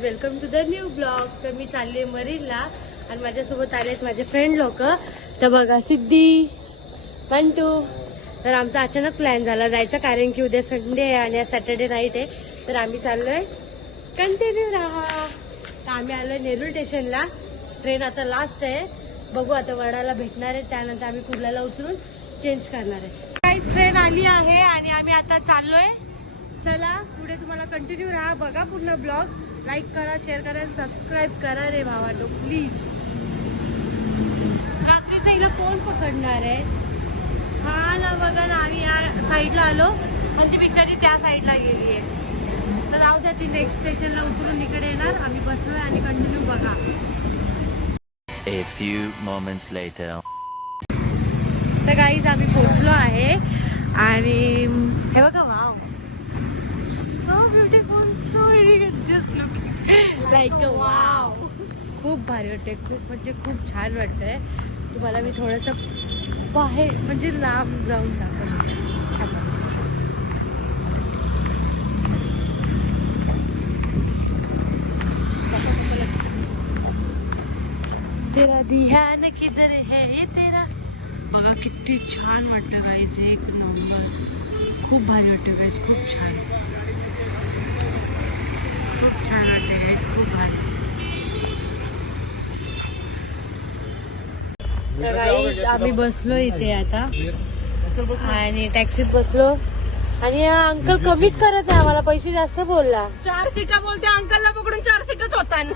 Welcome to the new blog. तर मी चालली मरीनला आणि माझ्यासोबत आलेत माझे फ्रेंड लोक. तर बघा सिद्धी, मंटू. तर आमचा अचानक प्लॅन झाला जायचा कारण की उद्या संडे आहे आणि सॅटर्डे नाईट आहे. तर आम्ही चाललोय कंटिन्यू राहा. तर आम्ही आलोय नेरूळ स्टेशनला. ट्रेन आता लास्ट आहे. बघू आता वडाला भेटणार आहे, त्यानंतर आम्ही कुर्ल्याला उतरून चेंज करणार आहे. काहीच ट्रेन आली आहे आणि आम्ही आता चाललोय. चला पुढे तुम्हाला कंटिन्यू राहा, बघा पूर्ण ब्लॉग. लाईक करा, शेअर करा, सबस्क्राईब करा रे भावानो प्लीज. रात्रीचा हिला कोण पकडणार आहे? हा ना, बघा ना, आम्ही या साईडला आलो आणि ती बिचारी त्या साईडला गेली आहे. तर जाऊ द्या, ती नेक्स्ट स्टेशनला उतरून इकडे येणार. आम्ही बसलोय आणि कंटिन्यू बघा. A few moments later. तर गाईज आम्ही पोहोचलो आहे आणि हे बघा, wow, so beautiful, so just looking like wow. खूप भारी वाटते, खूप म्हणजे खूप छान वाटतंय. तुम्हाला मी थोडंसं बाहेर म्हणजे लांब जाऊन दाखवते. तेरा ध्यान किधर है ये तेरा. बघा किती छान वाटतं गाईज, एक नंबर. खूप भारी वाटतं गाईज, खूप छान, खूप छान वाटतं गाईज, खूप भारी. तर गाईज आम्ही बसलो इथे आता आणि टॅक्सीत बसलो आणि अंकल कमीच करत आहे आम्हाला, पैसे जास्त बोलला. 4 सीटा बोलते, अंकलला पकडून 4 सीटच होतात.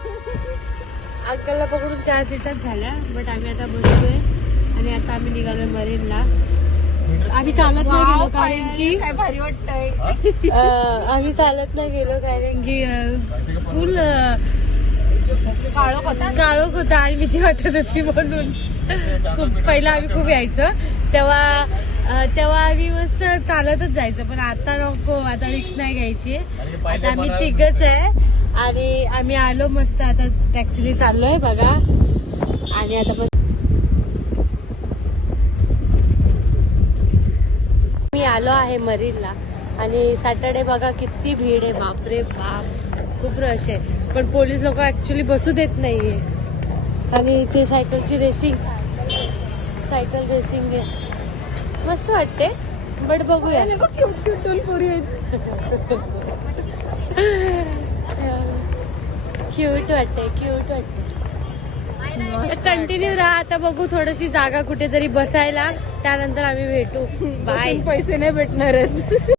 अंकलला पकडून 4 सीटच झाल्या. बट आम्ही आता बसलोय आणि आता आम्ही निघालोय मरीनला. आम्ही चालत नाही गेलो कारण की काय भारी वाटतंय. आम्ही चालत नाही गेलो कारण की फुल काळोख होता आणि भीती वाटत होती म्हणून. पहिला आम्ही खूप यायचो तेव्हा आम्ही मस्त चालतच जायचं, पण आता नको, आता रिक्स नाही घ्यायची. आता आम्ही तिघच आहे आणि आम्ही आलो मस्त. आता टॅक्सीने चाललोय बघा आणि आता मस्त मी आलो आहे मरीनला आणि सॅटर्डे बघा किती भीड आहे, बापरे बाप, खूप रश आहे. पण पोलीस लोक ऍक्च्युली बसू देत नाहीये. आणि इथे सायकल रेसिंग आहे, मस्त वाटते. बट बघूया. क्यूट वाटते. कंटिन्यू राहा. आता बघू थोडीशी जागा कुठेतरी बसायला, त्यानंतर आम्ही भेटू. बाय. पैसे नाही भेटणार आहेत.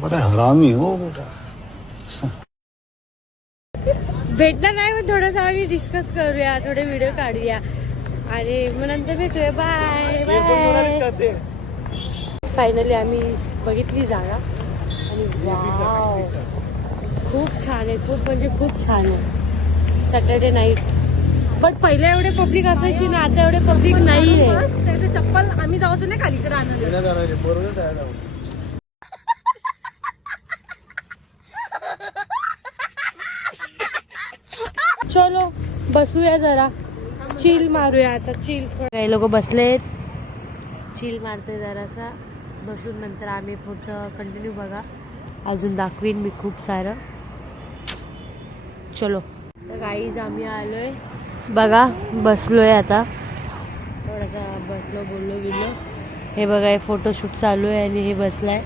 बड़ा हरामी हो बेटा. भेटणार नाही, पण थोडंसं आम्ही डिस्कस करूया, थोडे व्हिडिओ काढूया आणि मग नंतर भेटूया. बाय. फायनली आम्ही बघितली जागा आणि वाव, खूप छान आहे, खूप म्हणजे खूप छान आहे. Saturday night. बट पहिल्या एवढे पब्लिक असायची ना, आता एवढे पब्लिक नाही आहे. त्याचं चप्पल आम्ही जाऊचं नाही खाली आणायला. चलो बसूया, जरा चिल मारूया. आता चिल, काही लोक बसलेत, चिल मारतोय जरासा बसून. नंतर आम्ही पुढचं कंटिन्यू बघा, अजून दाखवीन मी खूप सारं. चलो. तर गाईज आम्ही आलोय बघा, बसलोय आता थोडासा, बसलो, बोललो गेलो. हे बघा, हे फोटोशूट चालू आहे आणि हे बसलाय,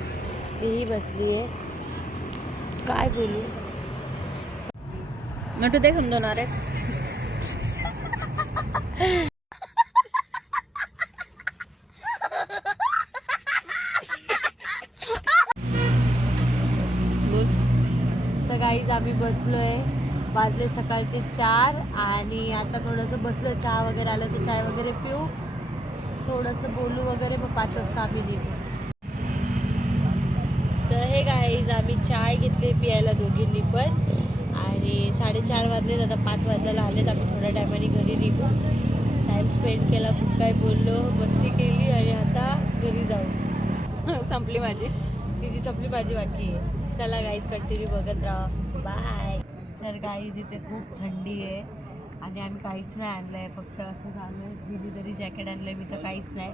मीही बसली आहे. काय बोलू, नटू ते समजवणार आहेत. तर गाईज आम्ही बसलोय, वाजले सकाळचे 4 आणि आता थोडंसं बसलोय. चहा वगैरे आलं तर चाय वगैरे पिऊ, थोडंसं बोलू वगैरे, मग 5 वाजता आम्ही निघू. तर हे गाईज आम्ही चाय घेतली पियायला दोघींनी पण आणि 4:30 वाजलेत, आता 5 वाजायला आलेत. आम्ही थोड्या टायमाने घरी निघू. टाइम स्पेंड केला, खूप काय बोललो, मस्ती केली आणि आता घरी जाऊ. संपली माझी, तिची संपली माझी बाकी आहे. चला गाईज कंटिन्यू बघत राहा. बाय. तर गाईज इथे खूप थंडी आहे आणि आम्ही काहीच नाही आणलंय, फक्त असं झालं. दिदी तरी जॅकेट आणलंय, मी तर काहीच नाही.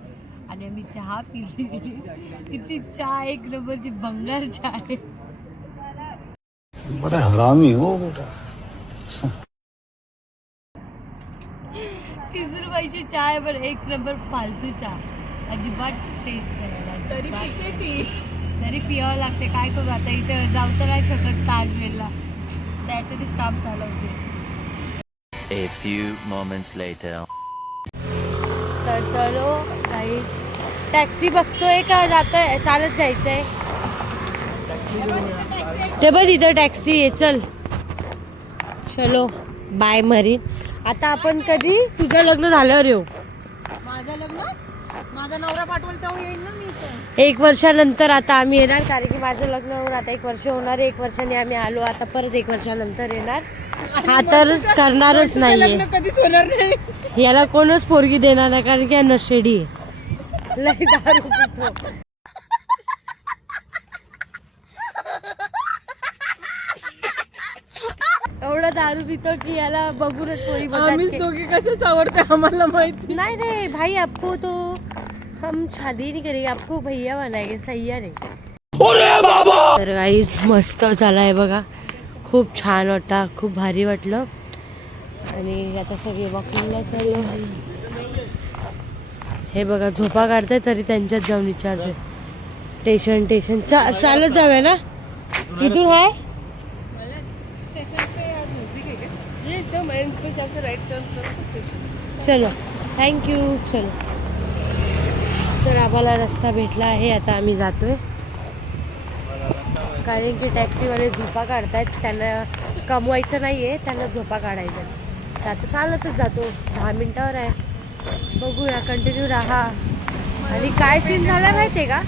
आणि मी चहा पिली. किती चहा, एक नंबरची बंगार चहा आहे. बड़ा हरामी हो बेटा. 30 रुपयाची चहा आहे बरं, एक नंबर फालतू चहा, अजिबात टेस्ट करायला तरी पिते ती. तरी पियावं लागते. काय करू आता, इथं जाऊ तर नाही शकत ताजमहलला, त्याच्यानेच काम चालवते. A few moments later. तर चलो काही टॅक्सी बघतोय का जातोय, चालत जायचंय. ते बघ इथं टॅक्सी आहे, चल. चलो बाय मरीन. आता आपण कधी तुझं लग्न झाल्यावर येऊ. माझं लग्न, माझा नवरा पाठवल तेव्हा येईल ना मी इथं. 1 वर्षानंतर आता आम्ही येणार, कारण की माझं लग्न होऊन आता 1 वर्ष होणार. 1 वर्षाने आम्ही आलो, आता परत 1 वर्षानंतर येणार. हा तर करणारच नाहीये, लग्न कधीच होणार नाही. याला कोणच पोरगी देणार नाही, कारण की हा नशेडी आहे, लय दारू पितो. एवढं दारू पितो की याला बघूनच पोरी आम्हीच बघतात. दोघे कसे सावरते आम्हाला माहिती. नहीं नहीं भाई, आपको तो हम शादी नहीं करेंगे, आपको भैया बनाएंगे, सैया नहीं. तर गाईज मस्त झालाय बघा, खूप छान वाटता, खूप भारी वाटलं. आणि आता सगळे वॉकिंगला चाललो. हे बघा झोपा काढताय तरी त्यांच्यात जाऊन विचारते. स्टेशन चालत जाऊया ना, इथून आहे. एकदम एंड पे जाकर राइट टर्न करो स्टेशन. चलो थँक्यू. चलो तर आम्हाला रस्ता भेटला आहे, आता आम्ही जातोय. कारण की टॅक्सीवाले झोपा काढतायत, त्यांना कमवायचं नाही आहे, त्यांना झोपा काढायच्या. तर आता चालतच जातो, 10 मिनिटावर आहे. बघूया, कंटिन्यू राहा. आणि काय सीन झाला माहिती आहे का,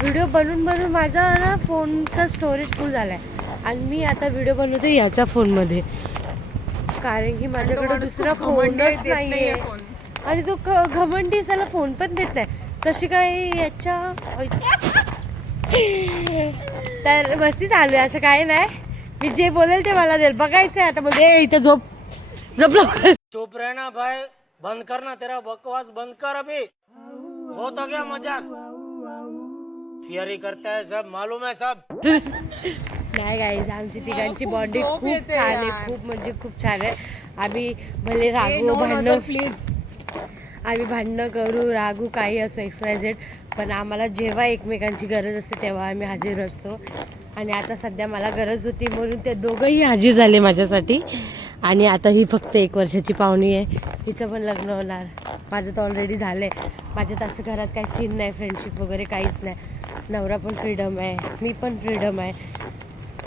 व्हिडिओ बनवून माझा ना फोनचा स्टोरेज फुल झाला आहे. आणि मी आता व्हिडिओ बनवतो ह्याच्या फोनमध्ये, कारण की माझ्याकडे दुसरा फोनच नाही आहे. आणि तो घमंडी त्याला फोन पण देत नाही. कशी काय याच्या तर मस्ती चालू आहे, असं काय नाही. मी जे बोलेल ते मला देईल, बघायचंय आता. म्हणजे इथं झोप लवकर. चुप रहना भाई, बंद करना, तेरा बकवास बंद कर अभी. हो तो गया मजाक, शेयरी करता है सब, मालूम है सब. नाही गाईज, आमची तिघांची बॉन्डिंग खूप छान आहे, खूप म्हणजे खूप छान आहे. आम्ही भले रागू भांडण, आम्ही भांडणं करू, रागू, काही असो, XYZ, पण आम्हाला जेव्हा एकमेकांची गरज असते तेव्हा आम्ही हजर असतो. आणि आता सध्या मला गरज होती म्हणून ते दोघंही हजर झाले माझ्यासाठी. आणि आता ही फक्त 1 वर्षाची पाहुणी आहे, हिचं पण लग्न होणार. माझं तर ऑलरेडी झालं आहे. माझ्यात असं घरात काही सीन नाही, फ्रेंडशिप वगैरे काहीच नाही. नवरा पण फ्रीडम आहे, मी पण फ्रीडम आहे.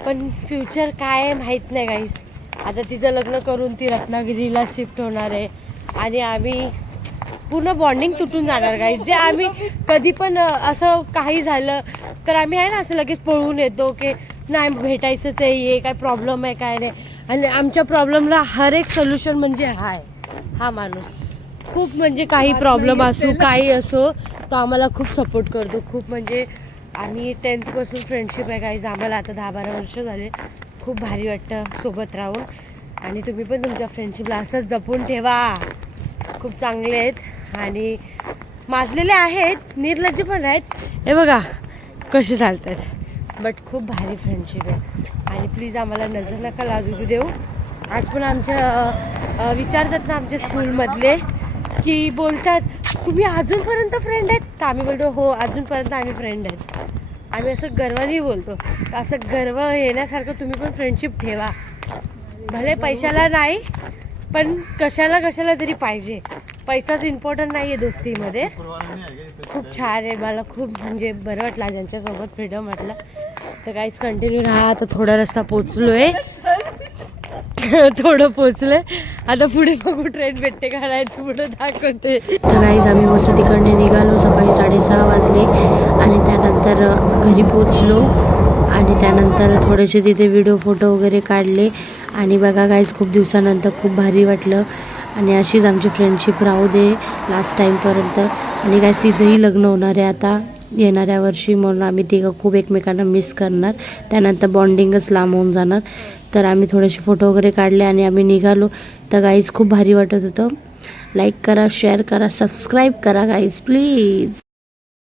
पण फ्युचर काय आहे माहीत नाही गाईस. आता तिचं लग्न करून ती रत्नागिरीला शिफ्ट होणार आहे आणि आम्ही पूर्ण बॉन्डिंग तुटून जाणार गाईस. जे आम्ही कधी पण असं काही झालं तर आम्ही आहे ना असं लगेच पळून येतो की नाही भेटायचंच आहे, हे काय प्रॉब्लेम आहे काय नाही. आणि आमच्या प्रॉब्लेमला हर एक सोल्युशन म्हणजे हा माणूस. खूप म्हणजे काही प्रॉब्लेम असो काही असो तो आम्हाला खूप सपोर्ट करतो. खूप म्हणजे आम्ही 10th पासून फ्रेंडशिप आहे गाईज. आम्हाला आता 10-12 वर्ष झाले. खूप भारी वाटतं सोबत राहून. आणि तुम्ही पण तुमच्या फ्रेंडशिपला असंच जपून ठेवा. खूप चांगले आहेत आणि माजलेले आहेत, निर्लज्ज पण आहेत. हे बघा कसे चालतात, बट खूप भारी फ्रेंडशिप आहे. आणि प्लीज आम्हाला नजर नका लागू देऊ. आज पण आमच्या विचारतात ना आमच्या स्कूलमधले की बोलतात तुम्ही अजूनपर्यंत फ्रेंड आहेत का. आम्ही बोलतो हो अजूनपर्यंत आम्ही फ्रेंड आहेत. आम्ही असं गर्वाने बोलतो. असं गर्व येण्यासारखं तुम्ही पण फ्रेंडशिप ठेवा. भले पैशाला नाही पण कशाला तरी पाहिजे. पैसाच इम्पॉर्टंट नाही आहे दोस्तीमध्ये. खूप छान आहे, मला खूप म्हणजे बरं वाटलं ज्यांच्यासोबत फ्रीडम वाटलं. तर काहीच कंटिन्यू राहा. आता थोडा रस्ता पोचलो आहे थोडं पोचलोय. आता पुढे बघू ट्रेन भेटते का नाही, पुढे दाखवते. तर काहीच आम्ही मस्त तिकडने निघालो. सकाळी 6:30 वाजले आणि त्यानंतर घरी पोचलो. आणि त्यानंतर थोडेसे तिथे व्हिडिओ फोटो वगैरे काढले. आणि बघा गाईज खूप दिवसानंतर खूप भारी वाटलं. आणि अशीच आमची फ्रेंडशिप राहू दे लास्ट टाईमपर्यंत. आणि गाईज तिचंही लग्न होणार आहे आता येणाऱ्या वर्षी, म्हणून आम्ही तिघं खूप एकमेकांना मिस करणार. त्यानंतर बॉन्डिंगच लांब होऊन जाणार. तर आम्ही थोडेसे फोटो वगैरे काढले आणि आम्ही निघालो. तर गाईज खूप भारी वाटत होतं. लाईक करा, शेअर करा, सबस्क्राईब करा गाईज प्लीज.